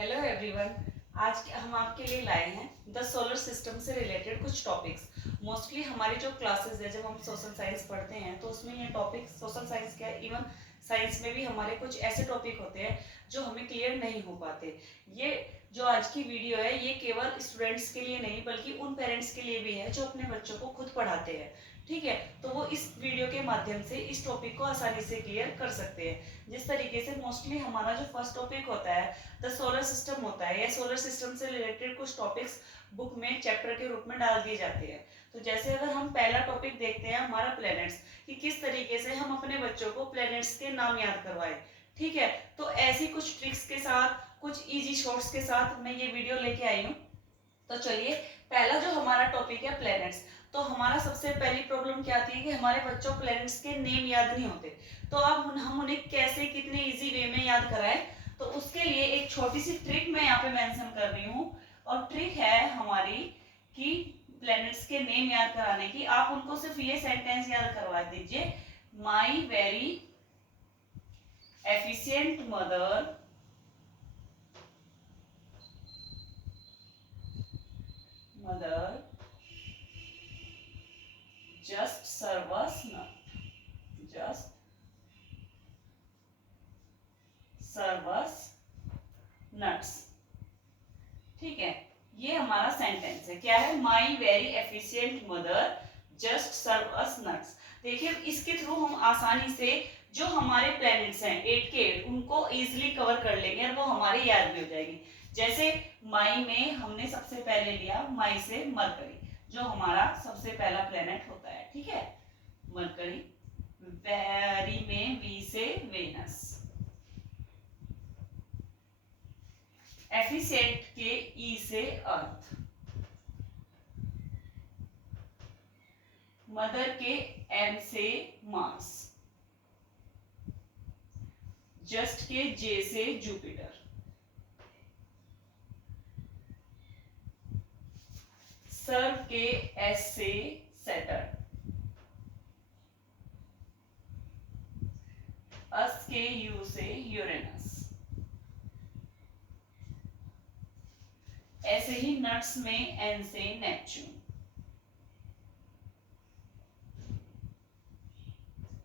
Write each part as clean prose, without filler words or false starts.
Hello everyone. हम आपके लिए लाए हैं द सोलर सिस्टम से रिलेटेड कुछ टॉपिक्स। मोस्टली हमारी जो क्लासेस है, जब हम सोशल साइंस पढ़ते हैं तो उसमें ये टॉपिक, सोशल साइंस क्या है, इवन साइंस में भी हमारे कुछ ऐसे टॉपिक होते हैं जो हमें क्लियर नहीं हो पाते। ये जो आज की वीडियो है ये केवल स्टूडेंट्स के लिए नहीं बल्कि उन पेरेंट्स के लिए भी है जो अपने बच्चों को खुद पढ़ाते हैं। ठीक है, तो वो इस वीडियो के माध्यम से इस टॉपिक को आसानी से क्लियर कर सकते हैं। जिस तरीके से मोस्टली हमारा जो फर्स्ट टॉपिक होता है द सोलर सिस्टम होता है, या सोलर सिस्टम से रिलेटेड कुछ टॉपिक्स बुक में चैप्टर के रूप में डाल दिए जाते हैं। तो जैसे अगर हम पहला टॉपिक देखते हैं हमारा प्लैनेट्स, कि किस तरीके से हम अपने बच्चों को प्लैनेट्स के नाम याद करवाएं। ठीक है, तो ऐसी कुछ ट्रिक्स के साथ, कुछ इजी शॉर्ट्स के साथ मैं ये वीडियो लेके आई हूँ। तो चलिए, पहला जो हमारा टॉपिक है प्लैनेट्स। तो हमारा सबसे पहली प्रॉब्लम क्या आती है कि हमारे बच्चों को प्लैनेट्स के नेम याद नहीं होते। तो अब हम उन्हें कैसे, कितने इजी वे में याद कराएं, तो उसके लिए एक छोटी सी ट्रिक मैं यहाँ पे मेंशन कर रही हूँ। और ट्रिक है हमारी कि प्लैनेट्स के नेम याद कराने की। आप उनको सिर्फ ये सेंटेंस याद करवा दीजिए, माई very efficient mother just serve us nuts। ठीक है, ये हमारा सेंटेंस है। क्या है? My very efficient mother just serve us nuts. देखिए, इसके थ्रू हम आसानी से जो हमारे प्लैनेट्स हैं 8 के 8 उनको इजीली कवर कर लेंगे और वो हमारे याद भी हो जाएगी। जैसे माई में हमने सबसे पहले लिया, माई से मरकरी, जो हमारा सबसे पहला प्लैनेट होता है। ठीक है, मरकरी। वेरी में वी से वेनस। एफिशिएंट के ई से अर्थ। मदर के एम से मार्स। जस्ट के जे से जुपिटर। सर्व के एस से सैटर्न। अस के यू से यूरेनस। ऐसे ही नट्स में एन से नेपच्यून।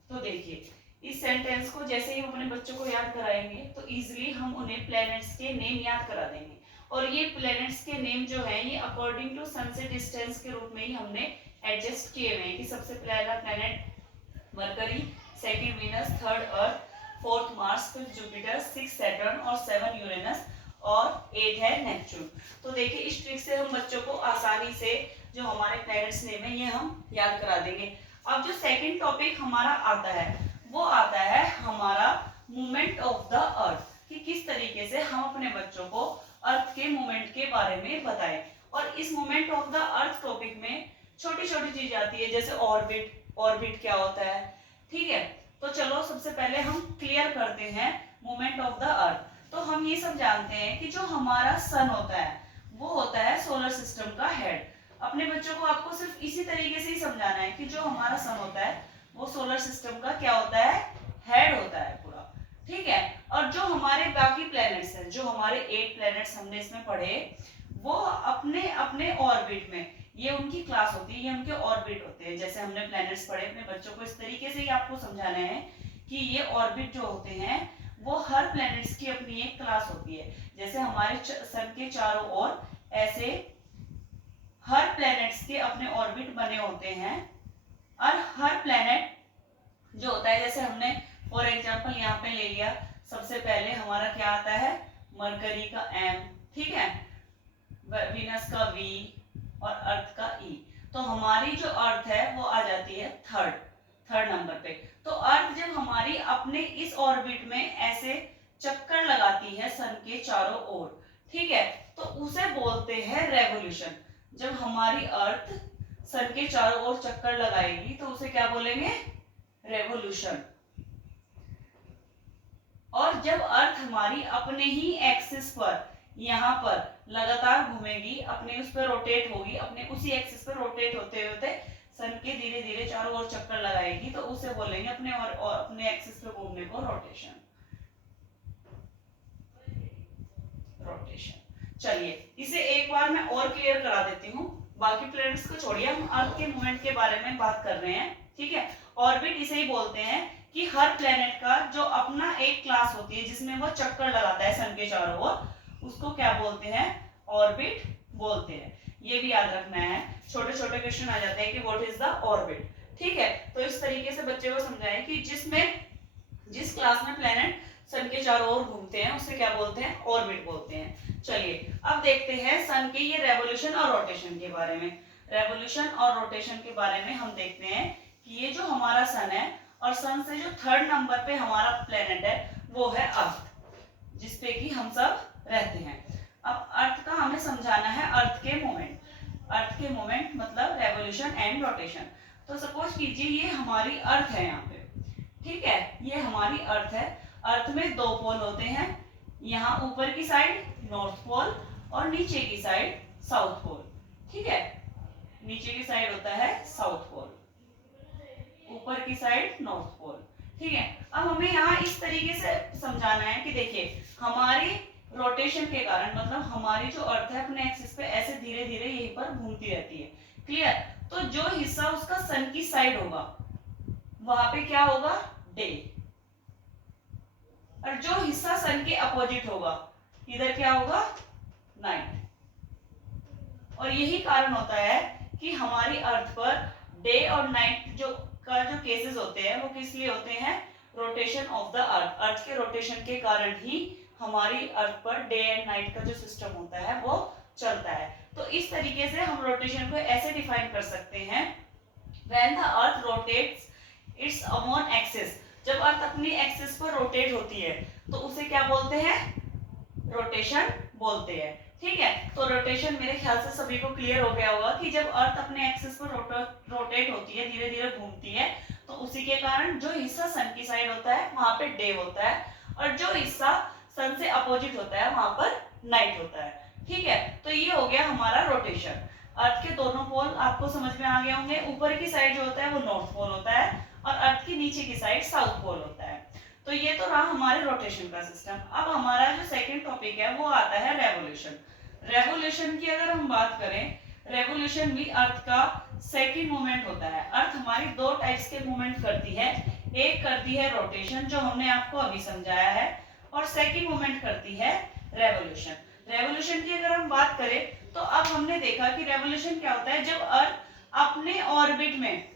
तो देखिए, इस सेंटेंस को जैसे ही हम अपने बच्चों को याद कराएंगे तो इजीली हम उन्हें प्लैनेट्स के नेम याद करा देंगे। और ये प्लैनेट्स के नेम जो है ये अकॉर्डिंग टू सन से डिस्टेंस के रूप में ही हमने एडजस्ट किए हुए हैं, कि सबसे पहला planet Mercury, second Venus, third Earth, fourth Mars, fifth Jupiter, six Saturn और सेवन यूरेनस और 8 है नेपच्यून। तो देखिए, इस ट्रिक से हम बच्चों को आसानी से जो हमारे प्लैनेट्स नेम है ये हम याद करा देंगे। अब जो सेकंड टॉपिक हमारा आता है वो आता है हमारा मूवमेंट ऑफ द अर्थ, कि किस तरीके से हम अपने बच्चों को अर्थ के मूवमेंट के बारे में बताएं। और इस movement of the earth topic में छोटी छोटी चीज आती है, जैसे ऑर्बिट। ऑर्बिट क्या होता है? ठीक है, तो चलो सबसे पहले हम क्लियर करते हैं मूवमेंट ऑफ द अर्थ। तो हम ये सब जानते हैं कि जो हमारा सन होता है वो होता है सोलर सिस्टम का हेड। अपने बच्चों को आपको सिर्फ इसी तरीके से ही समझाना है कि जो हमारा सन होता है वो सोलर सिस्टम का क्या होता है? हेड होता है पूरा। ठीक है, और जो हमारे बाकी प्लैनेट्स हैं, जो हमारे 8 प्लैनेट्स हमने इसमें पढ़े, वो अपने अपने ऑर्बिट में, ये उनकी क्लास होती है, ये उनके ऑर्बिट होते हैं। जैसे हमने प्लैनेट्स पढ़े, अपने बच्चों को इस तरीके से ही आपको समझाना है कि ये ऑर्बिट जो होते हैं वो हर प्लैनेट्स की अपनी एक क्लास होती है। जैसे हमारे सन के चारों ओर ऐसे हर प्लैनेट्स के अपने ऑर्बिट बने होते हैं। और हर प्लैनेट जो होता है, जैसे हमने फॉर एग्जांपल यहाँ पे ले लिया, सबसे पहले हमारा क्या आता है? मरकरी का एम, ठीक है, वीनस का वी और अर्थ का ई। तो हमारी जो अर्थ है वो आ जाती है थर्ड नंबर पे। तो अर्थ जब हमारी अपने इस ऑर्बिट में ऐसे चक्कर लगाती है सन के चारों ओर, ठीक है, तो उसे बोलते हैं रेवोल्यूशन। जब हमारी अर्थ सन के चारों ओर चक्कर लगाएगी तो उसे क्या बोलेंगे? रेवोल्यूशन। और जब अर्थ हमारी अपने ही एक्सिस पर यहाँ पर लगातार घूमेगी, अपने उस पर रोटेट होगी, अपने उसी एक्सिस पर रोटेट होते होते सन के धीरे धीरे चारों ओर चक्कर लगाएगी, तो उसे बोलेंगे अपने और अपने एक्सिस पे घूमने को रोटेशन। चलिए इसे एक बार मैं और क्लियर करा देती हूँ। बाकी प्लैनेट्स को छोड़िए, हम अर्थ के मूवमेंट के बारे में बात कर रहे हैं, ठीक है। ऑर्बिट इसे ही बोलते हैं कि हर प्लैनेट का जो अपना एक क्लास होती है जिसमें वो चक्कर लगाता है सन के चारों ओर, उसको क्या बोलते हैं? ऑर्बिट बोलते हैं। ये भी याद रखना है, छोटे छोटे क्वेश्चन आ जाते हैं कि व्हाट इज द ऑर्बिट, ठीक है। तो इस तरीके से बच्चे को समझाएं कि जिस क्लास में प्लैनेट सन के चारों ओर घूमते हैं उसे क्या बोलते हैं? ऑर्बिट बोलते हैं। चलिए अब देखते हैं सन के ये रेवोल्यूशन और रोटेशन के बारे में। रेवोल्यूशन और रोटेशन के बारे में हम देखते हैं कि ये जो हमारा सन है और सन से जो थर्ड नंबर पे हमारा प्लेनेट है वो है अर्थ, जिसपे कि हम सब रहते हैं। अब अर्थ का हमें समझाना है अर्थ के मोमेंट। अर्थ के मोमेंट मतलब रेवोल्यूशन एंड रोटेशन। तो सपोज कीजिए ये हमारी अर्थ है यहाँ पे, ठीक है, ये हमारी अर्थ है। अर्थ में दो पोल होते हैं, यहाँ ऊपर की साइड नॉर्थ पोल और नीचे की साइड साउथ पोल, ठीक है। नीचे की साइड होता है साउथ पोल, ऊपर की साइड नॉर्थ पोल, ठीक है। अब हमें यहाँ इस तरीके से समझाना है कि देखिए हमारी रोटेशन के कारण मतलब हमारी जो अर्थ है अपने एक्सिस पे ऐसे धीरे धीरे यहीं पर घूमती रहती है, क्लियर। तो जो हिस्सा उसका सन की साइड होगा वहां पे क्या होगा? डे। और जो हिस्सा सन के अपोजिट होगा इधर क्या होगा? नाइट। और यही कारण होता है कि हमारी अर्थ पर डे और नाइट जो केसेस होते हैं वो किस लिए होते हैं? Rotation of the earth. Earth के रोटेशन के कारण ही हमारी अर्थ पर डे एंड नाइट का जो सिस्टम होता है वो चलता है। तो इस तरीके से हम रोटेशन को ऐसे डिफाइन कर सकते हैं, when the earth rotates its own axis. जब अर्थ अपनी एक्सिस पर रोटेट होती है तो उसे क्या बोलते हैं? रोटेशन बोलते हैं, ठीक है। तो रोटेशन मेरे ख्याल से सभी को क्लियर हो गया होगा कि जब अर्थ अपने एक्सिस पर रोटेट होती है, धीरे धीरे घूमती है, तो उसी के कारण जो हिस्सा सन की साइड होता है वहां पे डे होता है और जो हिस्सा सन से अपोजिट होता है वहां पर नाइट होता है, ठीक है। तो ये हो गया हमारा रोटेशन। अर्थ के दोनों पोल आपको समझ में आ गए होंगे। ऊपर की साइड जो होता है वो नॉर्थ पोल होता है और अर्थ की नीचे की साइड साउथ पोल होता है। तो ये तो रहा हमारे रोटेशन का सिस्टम। अब हमारा जो सेकंड टॉपिक है वो आता है रेवोल्यूशन। रेवोल्यूशन की अगर हम बात करें, रेवोल्यूशन भी अर्थ का सेकंड मूवमेंट होता है। अर्थ हमारी दो टाइप्स के मूवमेंट करती है, एक करती है रोटेशन जो हमने आपको अभी समझाया है, और सेकंड मूवमेंट करती है रेवोल्यूशन। रेवोल्यूशन की अगर हम बात करें तो अब हमने देखा कि रेवोल्यूशन क्या होता है, जब अर्थ अपने ऑर्बिट में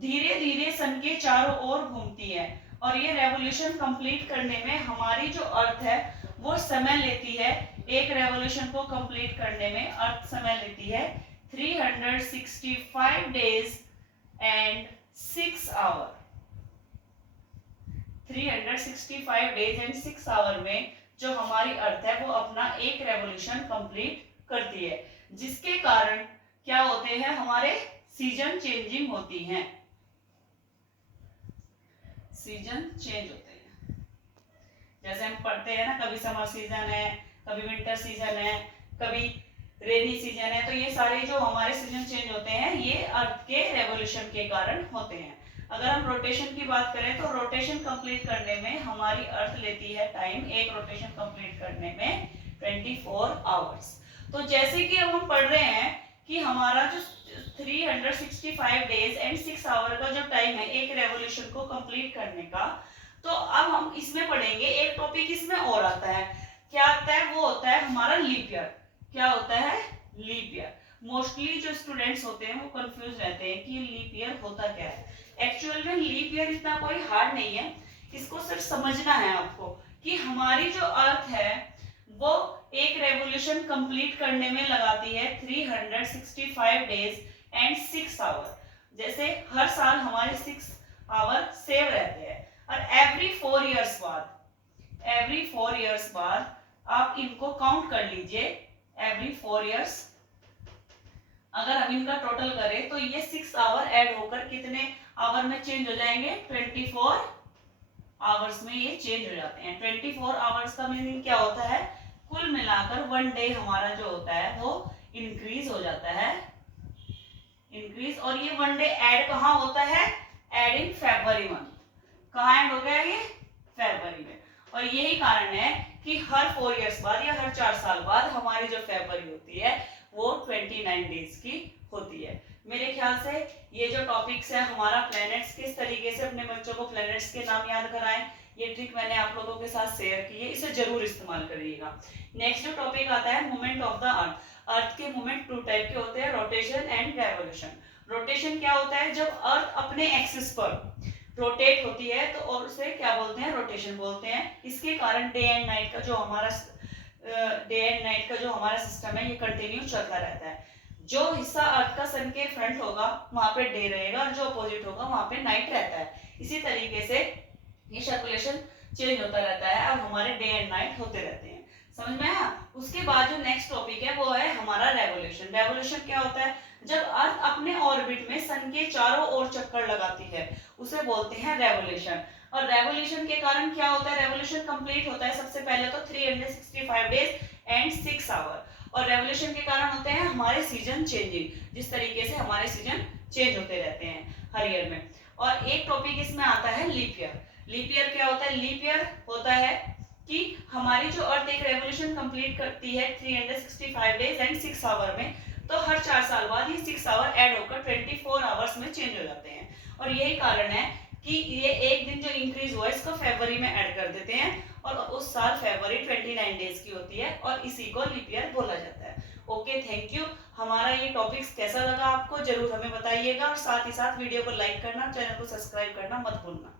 धीरे धीरे सन के चारों ओर घूमती है। और ये रेवोल्यूशन कंप्लीट करने में हमारी जो अर्थ है वो समय लेती है। एक रेवोल्यूशन को कंप्लीट करने में अर्थ समय लेती है 365 days and 6 hour. 365 days and 6 hour में जो हमारी अर्थ है वो अपना एक रेवोल्यूशन कंप्लीट करती है, जिसके कारण क्या होते हैं? हमारे सीजन चेंजिंग होती हैं, सीजन चेंज होते हैं। जैसे हम पढ़ते हैं ना, कभी समर सीजन है, कभी विंटर सीजन है, कभी रेनी सीजन है, तो ये सारे जो हमारे सीजन चेंज होते हैं ये अर्थ के रेवोल्यूशन के कारण होते हैं। अगर हम रोटेशन की बात करें तो रोटेशन कंप्लीट करने में हमारी अर्थ लेती है टाइम, एक रोटेशन कंप्लीट करने में 24 आवर्स। तो जैसे कि अब हम पढ़ रहे हैं कि हमारा जो 365 डेज एंड 6 आवर का जो टाइम है एक रेवोल्यूशन को कंप्लीट करने का, तो अब हम इसमें पढ़ेंगे एक टॉपिक इसमें और आता है। क्या आता है? वो होता है हमारा लीप ईयर। क्या होता है? Leap year. मोस्टली जो स्टूडेंट्स होते हैं वो कंफ्यूज रहते हैं कि लीप ईयर होता क्या है। एक्चुअल में लीप ईयर इतना कोई हार्ड नहीं है, इसको सिर्फ समझना है आपको कि हमारी जो अर्थ है वो एक रेवोल्यूशन कंप्लीट करने में लगाती है 365 डेज एंड 6 आवर। जैसे हर साल हमारे 6 आवर सेव रहते हैं और एवरी 4 इयर्स बाद आप इनको काउंट कर लीजिए। एवरी 4 इयर्स अगर हम इनका टोटल करें तो ये 6 आवर ऐड होकर कितने आवर में चेंज हो जाएंगे? 24 आवर्स में ये चेंज हो जाते हैं। 24 आवर्स का मीनिंग क्या होता है? कुल मिलाकर 1 डे हमारा जो होता है वो इंक्रीज हो जाता है, इंक्रीज। और ये 1 डे ऐड कहाँ होता है? Add in February month. कहाँ ऐड हो गया ये? फरवरी में। और यही कारण है कि हर 4 इयर्स बाद या हर 4 साल बाद हमारी जो फरवरी होती है वो 29 डेज की होती है। मेरे ख्याल से ये जो टॉपिक्स है हमारा प्लैनेट्स, किस तरीके से अपने बच्चों को प्लैनेट्स के नाम याद कराएं, ये ट्रिक मैंने आप लोगों के साथ शेयर की है, इसे जरूर इस्तेमाल करिएगा। नेक्स्ट जो टॉपिक आता है movement of the earth. Earth के मूवमेंट 2 टाइप के होते हैं, रोटेशन एंड रेवोल्यूशन। रोटेशन क्या होता है, जब अर्थ अपने एक्सिस पर रोटेट होती है तो और उसे क्या बोलते हैं, रोटेशन बोलते हैं। इसके कारण डे एंड नाइट का जो हमारा सिस्टम है ये कंटिन्यू चलता रहता है। जो हिस्सा अर्थ का सन के फ्रंट होगा वहां पे डे रहेगा और जो अपोजिट होगा वहां पे नाइट रहता है। इसी तरीके से ये सर्कुलेशन चेंज होता रहता है और हमारे डे एंड नाइट होते रहते हैं। समझ में आया? उसके बाद जो नेक्स्ट टॉपिक है वो है हमारा रेवोल्यूशन। रेवोल्यूशन क्या होता है, जब अर्थ अपने ऑर्बिट में सन के चारों ओर चक्कर लगाती है उसे बोलते हैं रेवोल्यूशन। और रेवोल्यूशन के कारण क्या होता है, रेवोल्यूशन कंप्लीट होता है सबसे पहले तो 365 डेज एंड 6 आवर। और रेवोल्यूशन के कारण होते हैं हमारे सीजन चेंजिंग, जिस तरीके से हमारे सीजन चेंज होते रहते हैं हर ईयर में। और एक टॉपिक इसमें आता है लीप ईयर। लीप ईयर क्या होता है, लीप ईयर होता है कि हमारी जो अर्थ एक रेवोल्यूशन कंप्लीट करती है 365 डेज एंड 6 आवर में, तो हर 4 साल बाद ये 6 आवर ऐड होकर 24 आवर्स में चेंज हो जाते हैं। और यही कारण है कि ये एक दिन जो इंक्रीज हुआ इसको फरवरी में ऐड कर देते हैं और उस साल फरवरी 29 डेज की होती है और इसी को लीप ईयर बोला जाता है। Okay, thank you. हमारा ये टॉपिक्स कैसा लगा आपको जरूर हमें बताइएगा और साथ ही साथ वीडियो को लाइक करना, चैनल को सब्सक्राइब करना मत भूलना।